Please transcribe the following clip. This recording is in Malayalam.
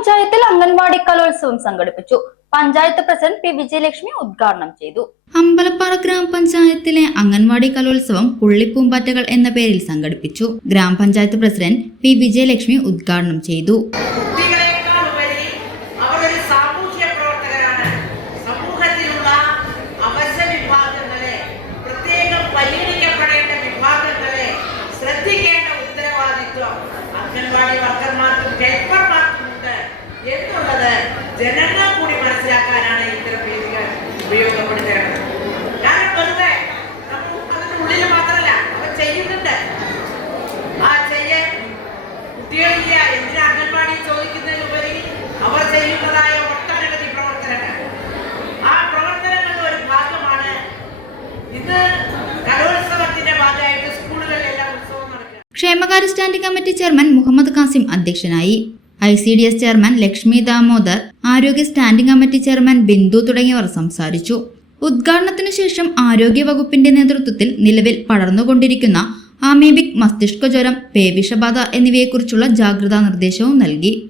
പഞ്ചായത്തിൽ അംഗൻവാടി കലോത്സവം സംഘടിപ്പിച്ചു. പഞ്ചായത്ത് പ്രസിഡന്റ് പി വിജയലക്ഷ്മി ഉദ്ഘാടനം ചെയ്തു. അമ്പലപ്പാറ ഗ്രാമപഞ്ചായത്തിലെ അംഗൻവാടി കലോത്സവം പുള്ളിപ്പൂമ്പാറ്റകൾ എന്ന പേരിൽ സംഘടിപ്പിച്ചു. ഗ്രാമപഞ്ചായത്ത് പ്രസിഡന്റ് പി വിജയലക്ഷ്മി ഉദ്ഘാടനം ചെയ്തു. കുട്ടികളെക്കാൾ ഉപരി അവരൊരു സാമൂഹ്യ പ്രവർത്തകരാണ്. സമൂഹത്തിലുള്ള അവശ വിഭാഗങ്ങളെ പ്രത്യേകം പരിഗണിക്കപ്പെടേണ്ട വിഭാഗങ്ങളെ ശ്രദ്ധിക്കേണ്ട ഉത്തരവാദിത്വം അംഗൻവാടി വർക്കർമാർക്കും ഉണ്ട് എന്നുള്ളത് ജനങ്ങൾ കൂടി മനസ്സിലാക്കാനാണ് ഇത്തരം വേദികൾ ഉപയോഗപ്പെടുത്തേണ്ടത്. കാരണം വെറുതെ അതിന്റെ ഉള്ളിൽ മാത്രമല്ല അവർ ചെയ്യുന്നുണ്ട്. ആ ചെയ്യാൻ കുട്ടികളില്ല എന്തിനാ അംഗൻവാടി ചോദിക്കുന്നതിലുപരി അവർ ചെയ്യുന്നതായ ഒട്ടനവധി പ്രവർത്തനങ്ങൾ. ആ പ്രവർത്തനങ്ങളുടെ ഒരു ഭാഗമാണ് ഇന്ന് ക്ഷേമകാര്യ standing committee chairman Muhammad Kasim അധ്യക്ഷനായി. I C D S chairman Lakshmi Damodar ആരോഗ്യ സ്റ്റാൻഡിംഗ് കമ്മിറ്റി ചെയർമാൻ ബിന്ദു തുടങ്ങിയവർ സംസാരിച്ചു. ഉദ്ഘാടനത്തിനു ശേഷം ആരോഗ്യ വകുപ്പിന്റെ നേതൃത്വത്തിൽ നിലവിൽ പടർന്നുകൊണ്ടിരിക്കുന്ന അമീബിക് മസ്തിഷ്ക ജ്വരം പേവിഷബാധ എന്നിവയെക്കുറിച്ചുള്ള ജാഗ്രതാ നിർദ്ദേശവും നൽകി.